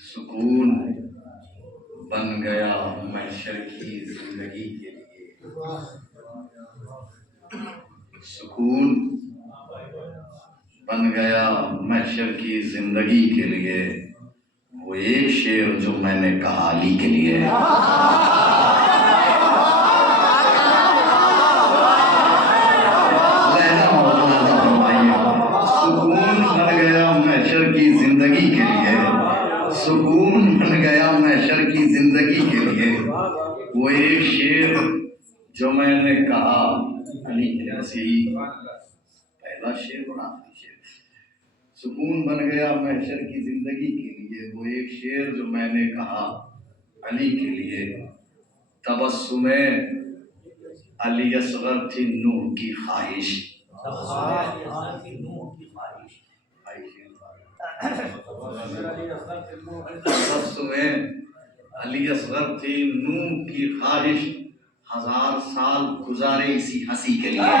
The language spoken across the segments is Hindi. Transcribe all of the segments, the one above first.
सुकून बन गया महशर की जिंदगी के लिए, सुकून बन गया महशर की जिंदगी के लिए, वो एक शेर जो मैंने कहा अली के लिए। सुकून बन गया महशर की जिंदगी के लिए, सुकून बन गया महशर की जिंदगी के लिए, वो एक शेर जो मैंने कहा अली के लिए। पहला शेर और आखिरी शेर। सुकून बन गया महशर की जिंदगी के लिए, वो एक शेर जो मैंने कहा अली के लिए। तबस्सुमे अली असगर थी नूह की ख्वाहिश, तबस्सुमे अली असगर थी नूह की ख्वाहिश, 1000 साल गुजारे इसी हंसी के लिए।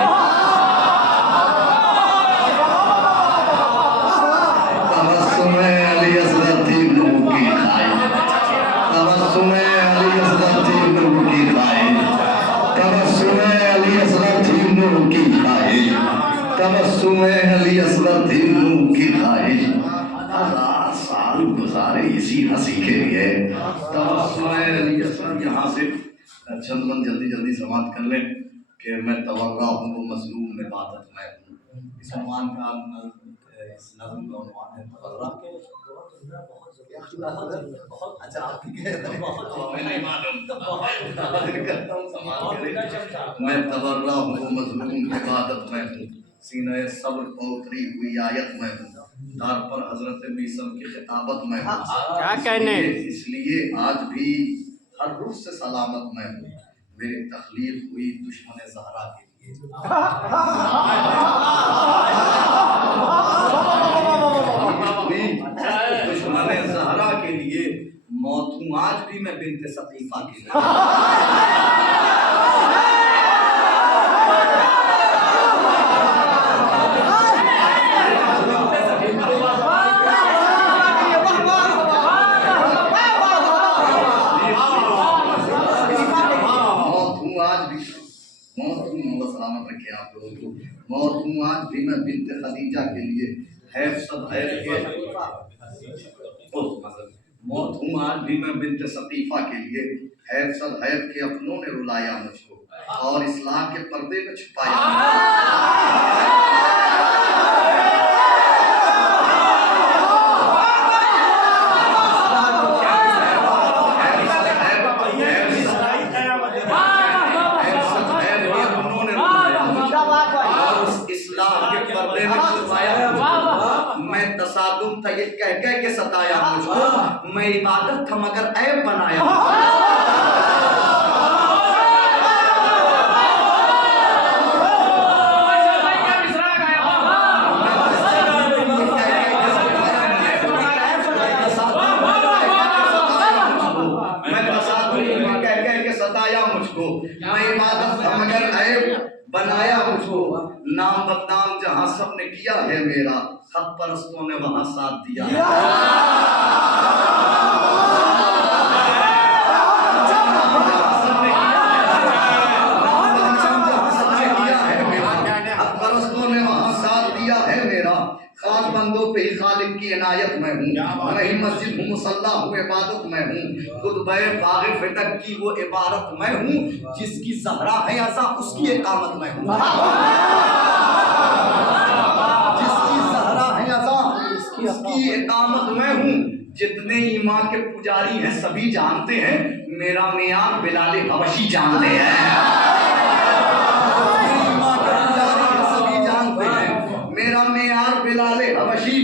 तबस्सुमे अली असगर थी नूह की ख्वाहिश, तबस्सुमे अली असगर थी नूह की ख्वाहिश, तबस्सुमे अली असगर थी नूह की ख्वाहिश, तबस्सुमे अली असगर थी नूह की ख्वाहिश, 1000 साल गुजारे इसी हंसी के लिए। तबस्सुमे अली असगर। यहाँ से चंदन जल्दी समाप्त कर लें कि मैं तवर्रा हूँ वो मजलूम में इबादत मैं हूँ। इस उन्वान का इस नज़्म का उन्वान है तवर्रा। अच्छा मैं नहीं मालूम करता हूँ, समाप्त करें। मैं तवर्रा हूँ वो मजलूम में इबादत मैं हूँ, सीने सब्र पर उतरी हुई आयत मैं हूँ, दार पर हजरत बीसम की खिताबत मैं हूँ। क्या कहने, इसलिए आज भी हर रूह से सलामत मैं हूँ, मेरी तखलीक हुई दुश्मन ज़हरा के लिए। दुश्मन ज़हरा के लिए मौत हूँ आज भी मैं बिन्ते सकीफा के लिए। सलामत रखे आप लोगों को। मौत हूँ आज भी मैं बिन्ते खदीजा के लिए, हैफ सब हैफ के। मौत हूँ आज भी मैं बिन्ते सकीफा के लिए, हैफ सब हैफ के अपनों ने रुलाया मुझको और इस्लाम के पर्दे में छुपाया। मैं तसादुम था ये कह के सताया मुझको, मैं इबादत था मगर ऐब बनाया। मैं तसादुम कह के सताया मुझको, मैं इबादत था मगर ऐब बनाया मुझको। नाम बदनाम जहाँ सबने किया है मेरा, हक परस्तों ने वहाँ साथ दिया है। हक परस्तों ने वहाँ साथ दिया है मेरा, खास बंदों पे ही खालिक की इनायत मैं हूँ, मैं ही मस्जिद हूँ मुसल्ला हूँ इबादत मैं हूँ, खुद बाग़ फितक की वो इबारत मैं हूँ, जिसकी ज़हरा है अज़ा उसकी इकामत मैं हूँ। उसकी इकामत मैं हूँ। जितने ईमान के पुजारी हैं सभी जानते हैं, मेरा मियां बिलाले हबशी जानते हैं। सभी जानते हैं, मेरा मियां बिलाले हबशी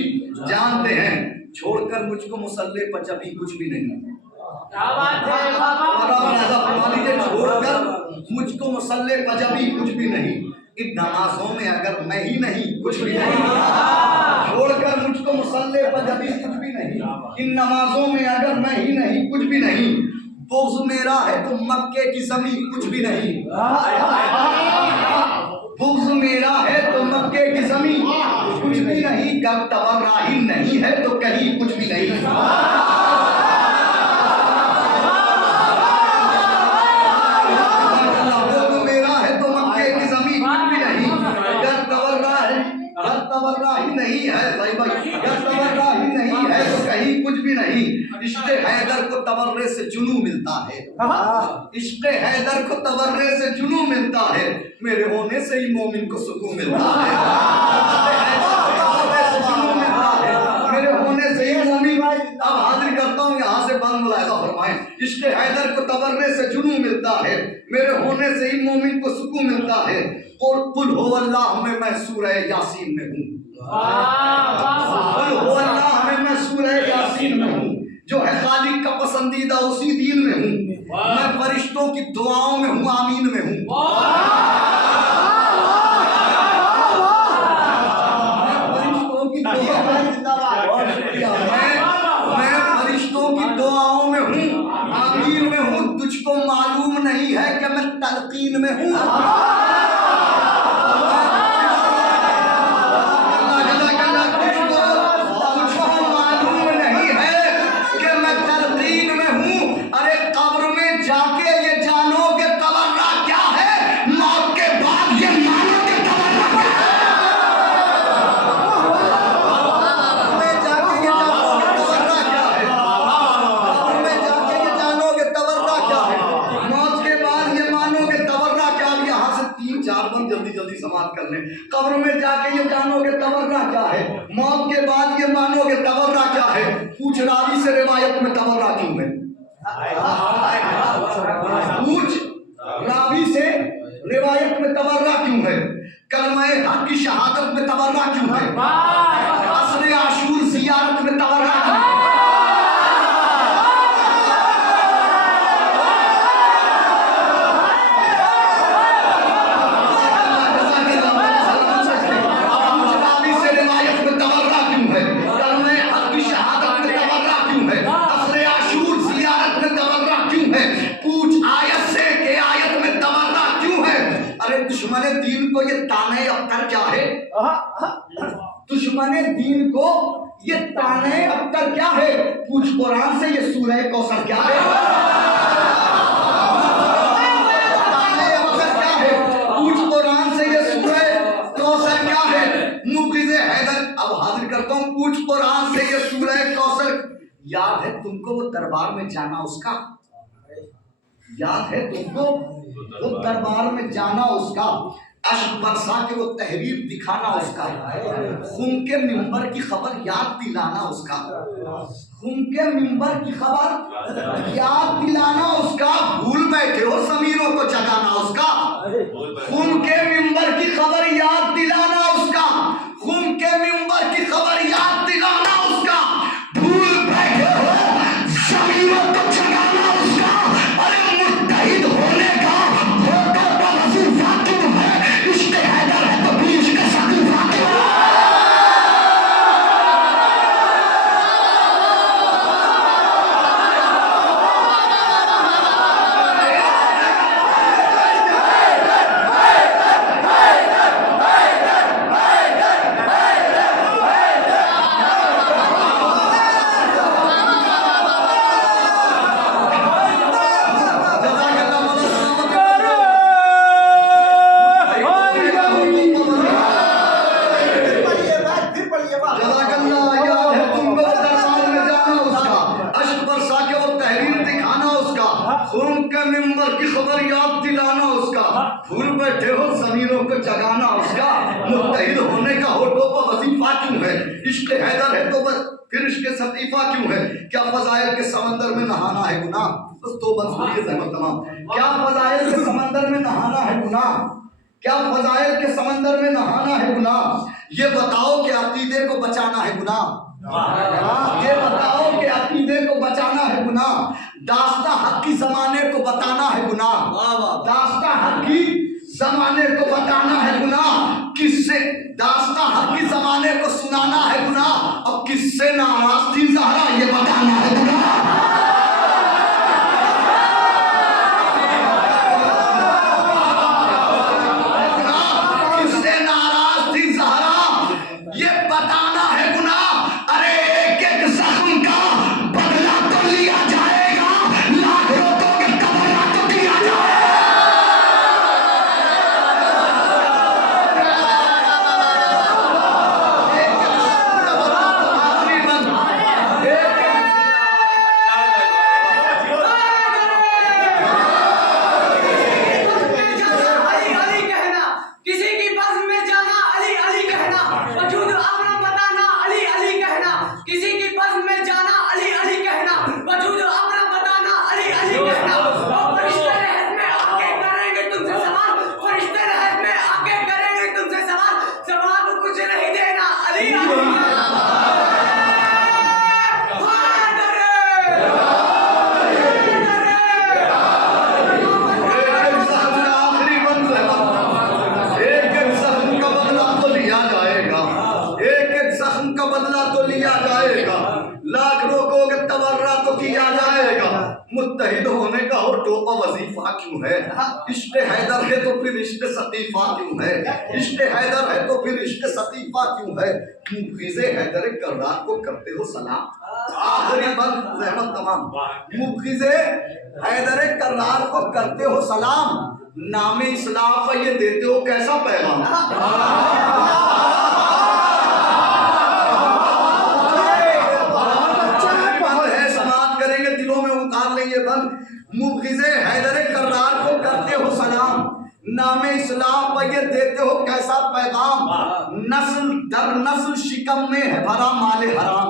जानते हैं। छोड़कर मुझको मुसल्ले पर जभी कुछ भी नहीं। छोड़कर मुझको मुसल्ले पर जभी कुछ भी नहीं, इन नमाजों में अगर मैं ही नहीं कुछ भी नहीं। छोड़कर मुझको मुसल्ले पर जभी कुछ भी नहीं, इन नमाजों में अगर मैं ही नहीं कुछ भी नहीं। बुग़्ज़ मेरा है तो मक्के की ज़मीन कुछ भी नहीं। बुग़्ज़ मेरा है तो मक्के की ज़मीन कुछ भी नहीं। गर तबर्राही नहीं है तो कहीं कुछ भी नहीं। तबर्राही नहीं है भाई भाई, तबर्राही नहीं है तो कहीं कुछ भी नहीं। इश्क़ हैदर को तबर्रे से जुनू मिलता है, इश्क़ हैदर को तबर्रे से जुनू मिलता है, मेरे होने से ही मोमिन को सुकून मिलता है। मेरे होने से ही मोमिन, अब हाजिर करता हूँ यहाँ से बंद मुलाहिज़ा फरमाएं। इश्क़ हैदर को तबर्रे से जुनू मिलता है, मेरे होने से ही मोमिन को सुकून मिलता है। और कुल हो अल्लाह में मैं सूरह यासीन में हूँ, कुल हो अल्लाह में मैं सूरह यासीन में हूँ, जो है खालिक का पसंदीदा उसी दीन में हूँ। मैं फरिश्तों की दुआओं में हूँ, आमीन में हूँ। मैं फरिश्तों की दुआओं में हूँ, आमीन में हूँ। तुझको मालूम नहीं है कि मैं तलकीन में हूँ। कब्र में जाके ये जानोगे तबर्रा क्या है, मौत के बाद ये मानोगे तबर्रा क्या है। पूछ रावी से रिवायत में तबर्रा क्यों है, पूछ रावी से रिवायत में तबर्रा क्यों है। कलमा हक की शहादत में तबर्रा क्यों है, असर आशूर जियारत में तबर्रा क्यों है। दुश्मने दीन को ये ताने अख्तर क्या है, दुश्मने दीन को ये ताने अख्तर क्या है। पूछ कुरान से ये सूरह कौसर क्या है, ताने अख्तर क्या है। पूछ कुरान से ये सूरह कौसर क्या है। मुफलिस हैदर, अब हाजिर करता हूँ। पूछ कुरान से ये सूरह कौसर याद है तुमको, वो दरबार में जाना उसका, याद है तुमको वो दरबार में जाना उसका, अश्क बरसा के वो तहरीर दिखाना उसका, खून के मिंबर की खबर याद दिलाना उसका, खून के मिंबर की खबर याद दिलाना उसका। भूल बैठे हो समीरों को जगाना उसका, खून के मिंबर की खबर याद दिलाना उसका, खून के मिंबर की खबर याद दिलाना उसका। भूल बैठे हो समीरों को जगाना उसका। अरे मुत्तहिद होने का जगाना उसका। मुत्तहिद होने का होठों पर वजीफा क्यों है, इश्क हैदर है तो बस फिर इश्क सतीफा क्यों है। क्या फजाइल के समंदर में नहाना है गुनाह, बस तो बंद हुई है तमाम। क्या फजाइल के समंदर में नहाना है गुनाह, क्या फजाइल के समंदर में नहाना है गुनाह। ये बताओ कि अकीदे को बचाना है गुनाह, ये बताओ कि अकीदे को बचाना है गुनाह। दास्ता हक की जमाने को बताना है गुनाह, दास्ता हक की जमाने को बताना है गुनाह। किससे दास्ता हक की जमाने को सुनाना है गुनाह, और किससे नाराज थी ज़हरा ये बताना है गुनाह। किससे नाराज थी ज़हरा ये बताना है का बदला तो लिया जाएगा, लाख रोकोगे तबर्रा तो किया जाएगा। मुत्तहिद होने का हो टोपा वजीफा क्यों है? इश्क हैदर है तो फिर इश्क सतीफा क्यों है? इश्क हैदर है तो फिर इश्क सतीफा क्यों है? मुफिज़े हैदर कर्रार को करते हो सलाम। आखिरी बंद रहमत तमाम। मुफिज़े हैदर कर्रार को करते हो सलाम, नामे इस्लाम पर ये देते हो कैसा पैगाम? मुफिज़े हैदर कर्रार को करते हो सलाम, नामे इस्लाम पर ये देते हो कैसा पैगाम? नस्ल दर नस्ल शिकम में है भरा माले हराम।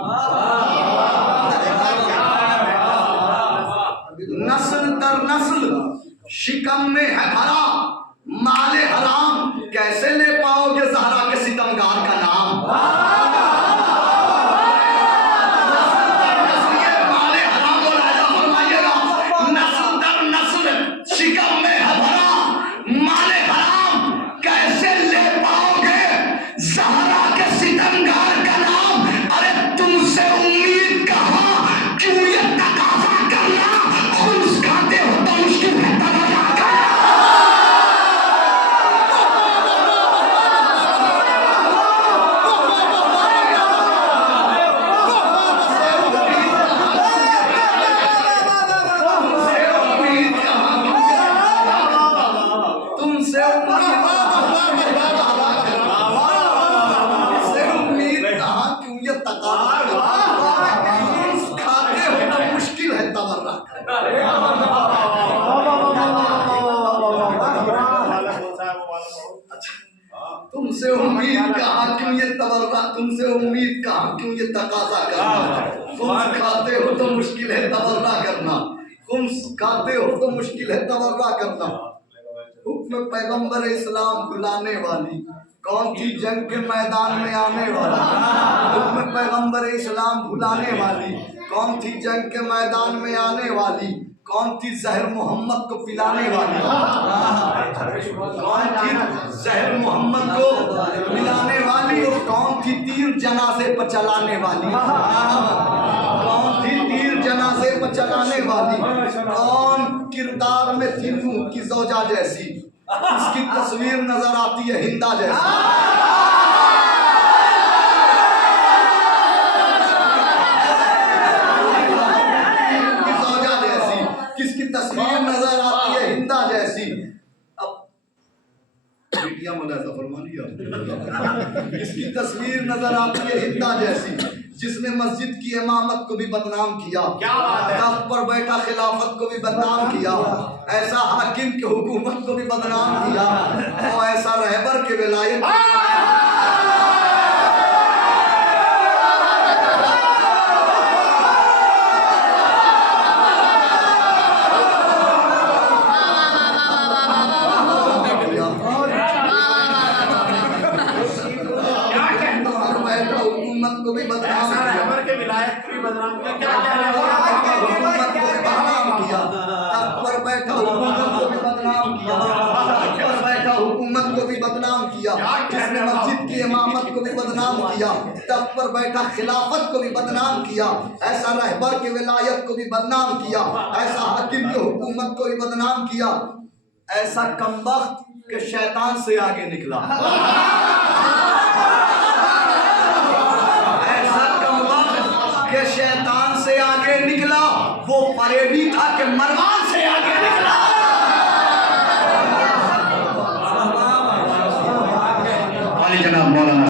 नस्ल दर नस्ल शिकम में है भरा माले हराम, कैसे ले पाओगे ज़हरा के सितमगार का नाम? तुमसे उम्मीद कहाँ क्यों ये तवर्रा, तुमसे उम्मीद कहाँ क्यों ये तकाजा करना? तुम खाते हो तो मुश्किल है तवर्रा करना, तुम खाते हो तो मुश्किल है तवर्रा करना। हुक्म पैगंबर इस्लाम बुलाने वाली कौन थी जंग के मैदान में आने वाली? हुक्म पैगंबर इस्लाम बुलाने वाली कौन थी जंग के मैदान में आने वाली? कौन थी जहर मोहम्मद को पिलाने वाली? कौन थी जहर मोहम्मद को पिलाने वाली? और कौन थी तीर जनाजे पर चलाने वाली? कौन थी तीर जनाजे पर चलाने वाली? कौन किरदार में थी नूह की ज़ौजा जैसी, उसकी तस्वीर नजर आती है हिंदा जैसी? तस्वीर नजर आती है हिंदा जैसी। अब बेटियां मुलाजा फरमा लिया, इसकी तस्वीर नजर आती है हिंदा जैसी, जिसने मस्जिद की इमामत को भी बदनाम किया, तख्त पर बैठा खिलाफत को भी बदनाम किया, ऐसा हाकिम की हुकूमत को भी बदनाम किया, और ऐसा रहबर के विलायत को भी बदनाम किया, तख्त पर बैठा हुकूमत को भी बदनाम किया, तख्त पर बैठा हुकूमत को भी बदनाम किया, जिसने मस्जिद की इमामत को भी बदनाम किया, तख्त पर बैठा खिलाफत को भी बदनाम किया, ऐसा रहबर के विलायत को भी बदनाम किया, ऐसा हाकिम के हुकूमत को भी बदनाम किया, ऐसा कमबख्त के शैतान से आगे निकला। के शैतान से आगे निकला, वो फरेबी था कि मरवान से आगे निकला। जनाब मौलाना